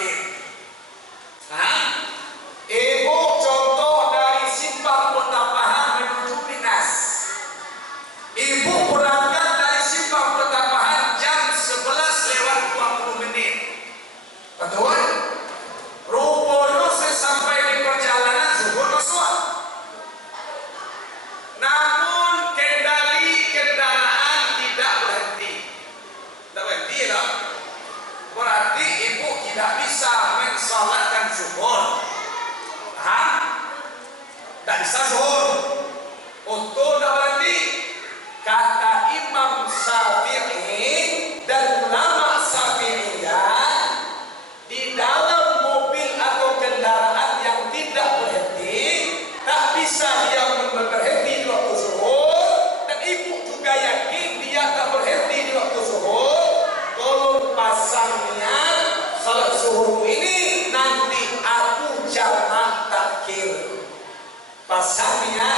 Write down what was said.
sakit. Nah, ibu contoh dari Simpang Kota Pahang menuju Minas. Ibu berangkat dari Simpang Kota Pahang jam 11:20. Betul? Rupanya sampai di perjalanan zuhur masuk. Namun kendali kendaraan tidak berhenti. Tidak berhenti ya. Berarti ibu tidak bisa mensalatkan zuhur. Paham? Tidak bisa zuhur. Untuk tidak berhenti. Kata Imam Syafi'i dan ulama Syafi'iyah, di dalam mobil atau kendaraan yang tidak berhenti, tak bisa dia berhenti di waktu zuhur, dan ibu juga yakin dia tak berhenti di waktu zuhur. Tolong pasangnya salat zuhur ini nanti aku jamak takhir. Pasangnya